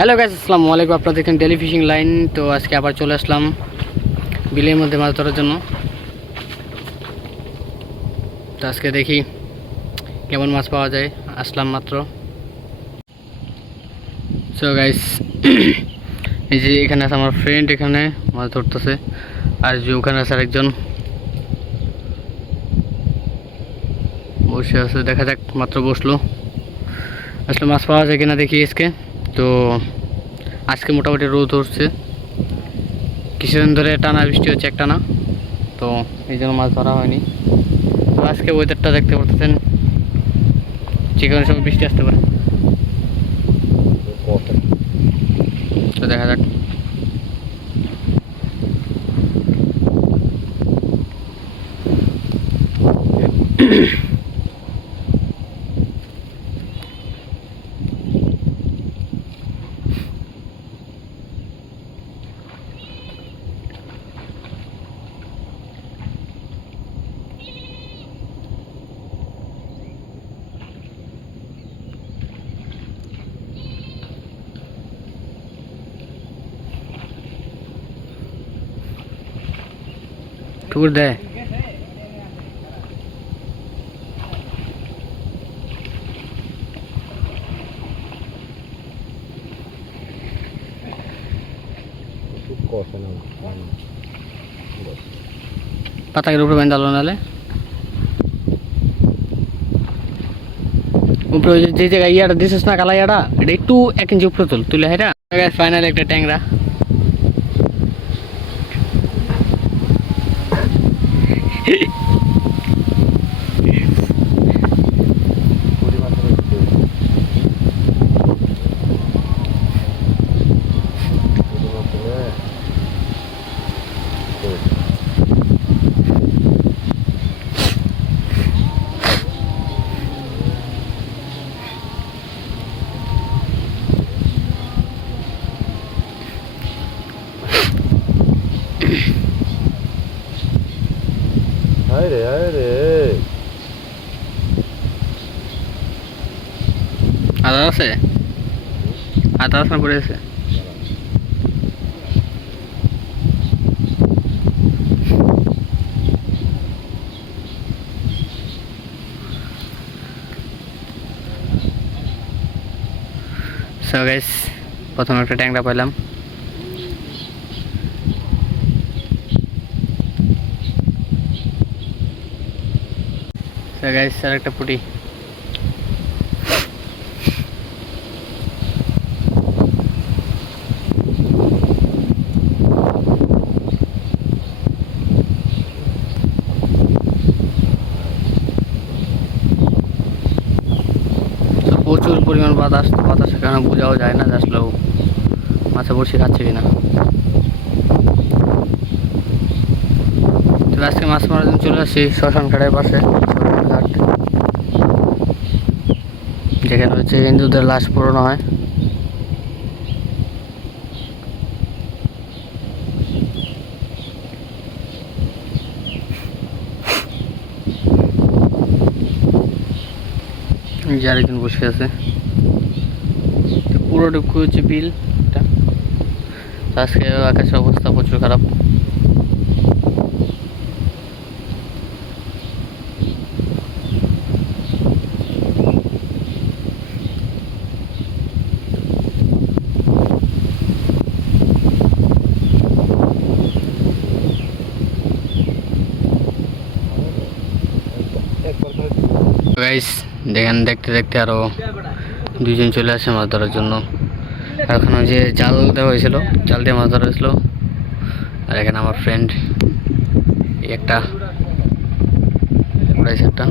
Hello guys, আসসালামু আলাইকুম। আপনারা দেখেন ডেলি ফিশিং লাইন। তো আজকে আবার চলে আসলাম বিলের মধ্যে মাছ ধরার জন্য। তো আজকে দেখি কেমন মাছ পাওয়া যায়। আসলাম মাত্র। সো গাইস, এই যে এখানে আছে আমার ফ্রেন্ড, এখানে মাছ ধরতেছে। আর যে ওখানে আছে আরেকজন বসে আছে, দেখা যাক। মাত্র বসলো, আসলে মাছ পাওয়া যায় কিনা দেখি আজকে। তো আজকে মোটামুটি রোদ উঠছে, কিছুদিন ধরে টানা বৃষ্টি হচ্ছে একটানা, তো এই জন্য মাছ ধরা হয়নি। তো আজকে ওয়েদারটা দেখতে পাচ্ছেন, যে কোনো সময় বৃষ্টি আসতে পারে। তো দেখা যাক। ঠুকুর দেয়। পাতাকের উপরে বেঁধালো, নাহলে উপরে যে জায়গায় ইয়াটা দিছিস না, কালা ইয়াটা, এটা একটু 1 ইঞ্চি উপরে তুলে হেরা। ফাইনাল একটা ট্যাংরা। আদা আছে, আদা আছে না, পড়ে আছে। সো গাইস, প্রথম একটা ট্যাংরা পাইলাম। সো গাইস, আর একটা পুঁটি। প্রচুর পরিমাণ বাতাস, তো বাতাসের কারণে বোঝাও যায় না যে আসলে মাছে বড়শি খাচ্ছে কিনা। তো আজকে মাছ মারার জন্য চলে আসছি শ্মশান ঘাটের পাশে, ঘাট, যেখানে হচ্ছে হিন্দুদের লাশ পুরানো হয়। যে আরেকজন বসে আছে, পুরোটুকু হচ্ছে বিলটা। আজকে আকাশের অবস্থা প্রচুর খারাপ। গাইস দেখেন, দেখতে দেখতে আরো দুজন চলে আসে মাছ ধরার জন্য। এখন ওই যে জাল দেওয়া হয়েছিল, জাল দিয়ে মাছ ধরা হয়েছিল। আর এখানে আমার ফ্রেন্ড একটা উড়াইছে একটা।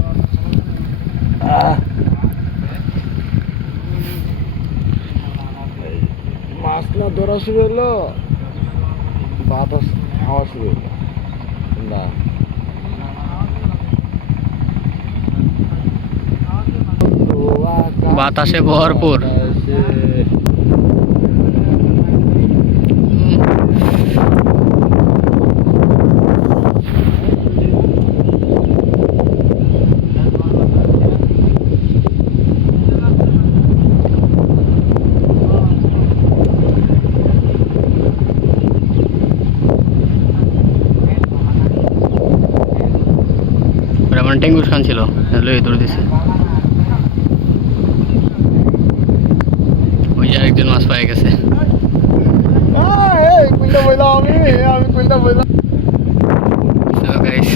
মাছ না ধরা শুরু হলো, বাতাস হাওয়া শুরু হলো না। বাতাসে ভরপুর। ওখানে টেঙ্গুস খান ছিল, লয়ে দৌড় দিছে। ওই যে আরেকজন মাছ পাই গেছে। এই কুইলটা বইলাম আমি কুইলটা বইলাম। তো গাইস,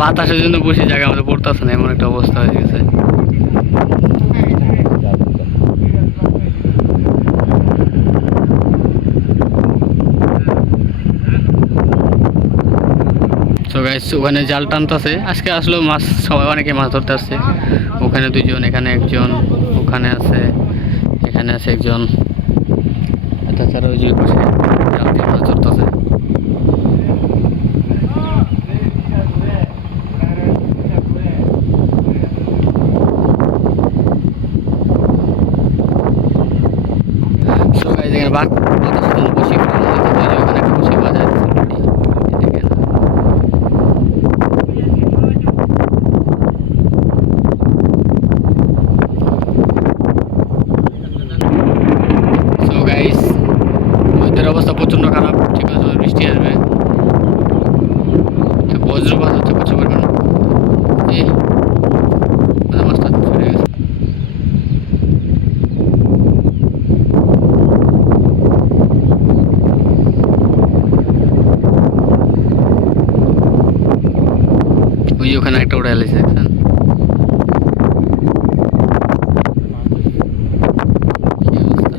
বাতাসের জন্য বসে জায়গা আমাদের পড়তেছে না, এমন একটা অবস্থা হয়ে গেছে। তো গাইস, ওখানে জাল টানতেছে। আজকে আসলে মাছ সবাই অনেকে মাছ ধরতে আসছে। ওখানে দুইজন, এখানে একজন, ওখানে আছে, এখানে আছে একজন। তাছাড়া ওই যে বসে জাল দিয়ে মাছ ধরতেছে। So guys, এখানে বাতাসের জন্য বসে ওখানে একটা বসে বাজায় দিচ্ছে। দেখেন সো গাইস, ওদের অবস্থা প্রচন্ড খারাপ। ঠিক আছে, বৃষ্টি আসবে, তো বজ্রপাত হচ্ছে প্রচুর পরিমাণ। মাছটা চলে গেছে। ওই যে ওখানে একটা উড়ে এলেছে, দেখছেন? কি অবস্থা!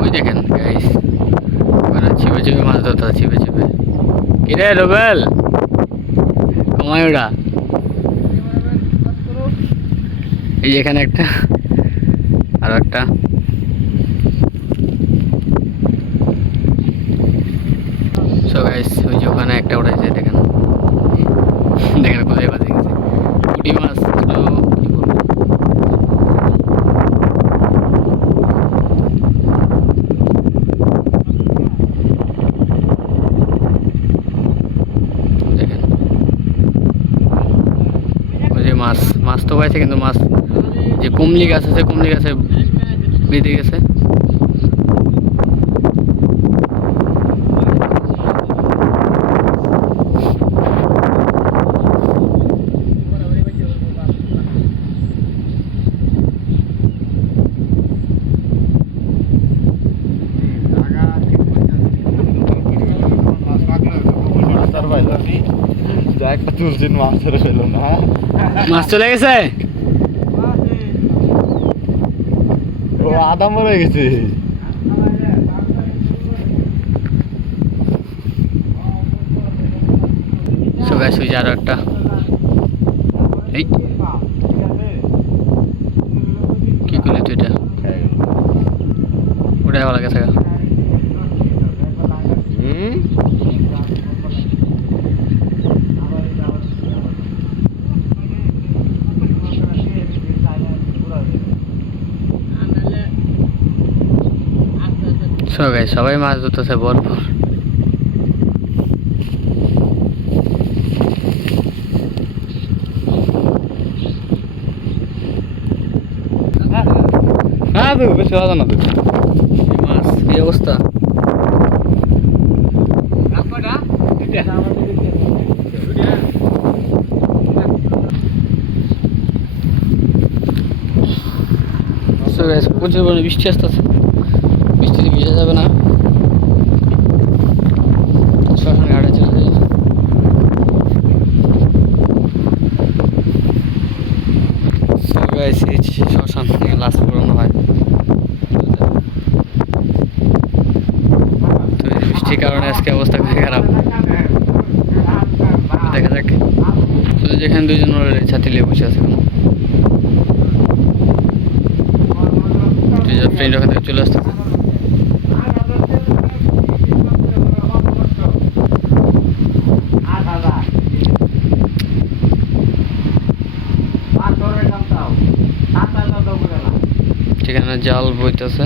ওই দেখেন গাইস, ওরা চিপে চিপে মাছ ধরতে, চিপে চিপে। কিরে রুবেল, কমায় ওটা। এই যে এখানে একটা, আর একটা। সো গাইস, ওই যে ওখানে একটা উঠেছে, দেখেন দেখেন কোথায় বাজে গেছে। পুঁটি মাছ তো কি বলবো। দেখেন ওই যে মাছ, মাছ তো পাইছে, কিন্তু মাছ যে কুমলি গাছ আছে, কুমলি গাছে বেঁধে গেছে। যা একটা তুলছেন মাছ ধরে ফেল না। মাছ চলে গেছে, ও আদা মরে গেছে। সো গাইস, ওই যে আরো একটা। এই কি করলি তুই? এটা উঠে ভালো গেছে। সো গাইস, সবাই মাছ ধরতেছে ভরপুর। হ্যাঁ তো বেশি ভালো না তো মাছ, এই অবস্থা। সো গাইস, প্রচুর পরিমাণে বৃষ্টি আসতেছে। বৃষ্টিতে ভিজে যাবে না, শ্মশান ঘাটে চলে যাই। সো গাইস, এই শ্মশান থেকে লাশ পুরানো হয়। তো এই বৃষ্টির কারণে আজকে অবস্থা খুবই খারাপ। দেখা যাক। শুধু যেখানে দুইজন ছাতি নিয়ে বসে আছে, ফ্রেন্ড ওখান থেকে চলে আসতেছে। সেখানে জাল বইতেছে।